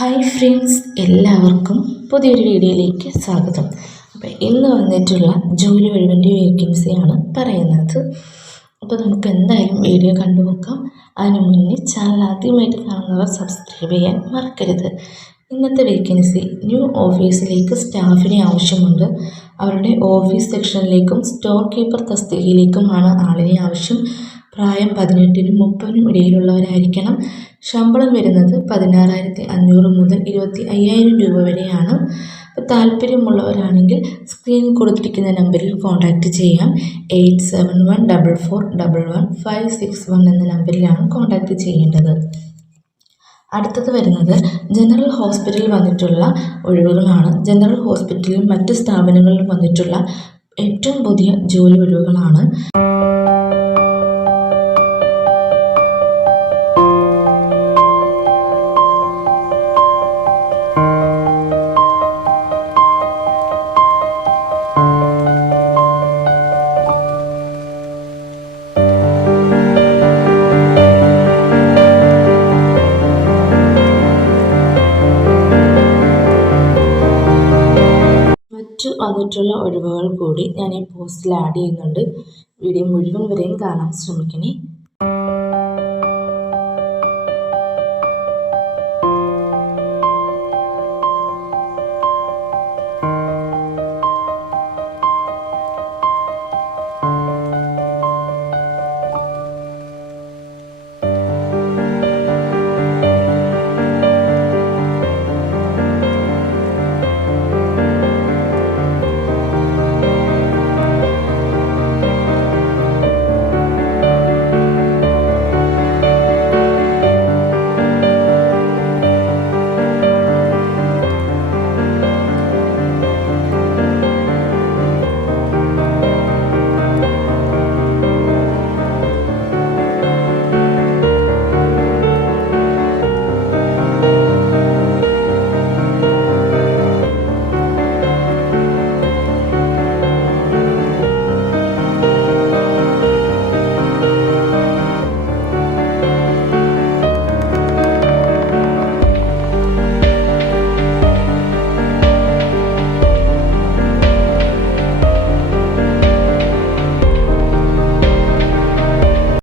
Hi friends, എല്ലാവർക്കും പുതിയൊരു വീഡിയോയിലേക്ക് സ്വാഗതം. അപ്പോൾ ഇന്ന് വന്നിട്ടുള്ള ജോലി ഒഴിവിൻ്റെ വേക്കൻസിയാണ് പറയുന്നത്. അപ്പോൾ നമുക്ക് എന്തായാലും വീഡിയോ കണ്ടുനോക്കാം. അതിന് മുന്നേ ചാനൽ ആദ്യമായിട്ട് കാണുന്നവർ സബ്സ്ക്രൈബ് ചെയ്യാൻ മറക്കരുത്. ഇന്നത്തെ വേക്കൻസി ന്യൂ ഓഫീസിലേക്ക് സ്റ്റാഫിനെ ആവശ്യമുണ്ട്. അവരുടെ ഓഫീസ് സെക്ഷനിലേക്കും സ്റ്റോർ കീപ്പർ തസ്തികയിലേക്കുമാണ് ആളിനെ ആവശ്യം. പ്രായം 18-നും 30-നും ഇടയിലുള്ളവരായിരിക്കണം. ശമ്പളം വരുന്നത് 16,500 മുതൽ 25,000 രൂപ വരെയാണ്. അപ്പോൾ താല്പര്യമുള്ളവരാണെങ്കിൽ സ്ക്രീനിൽ കൊടുത്തിരിക്കുന്ന നമ്പറിൽ കോൺടാക്റ്റ് ചെയ്യാം. 8714411561 എന്ന നമ്പറിലാണ് കോൺടാക്റ്റ് ചെയ്യേണ്ടത്. അടുത്തത് വരുന്നത് ജനറൽ ഹോസ്പിറ്റലിൽ വന്നിട്ടുള്ള ഒഴിവുകളാണ്. ജനറൽ ഹോസ്പിറ്റലിലും മറ്റ് സ്ഥാപനങ്ങളിലും വന്നിട്ടുള്ള ഏറ്റവും പുതിയ ജോലി ഒഴിവുകളാണ്. വന്നിട്ടുള്ള ഒഴിവുകൾ കൂടി ഞാൻ ഈ പോസ്റ്റിൽ ആഡ് ചെയ്യുന്നുണ്ട്. വീഡിയോ മുഴുവൻ വരെയും കാണാൻ ശ്രമിക്കണേ.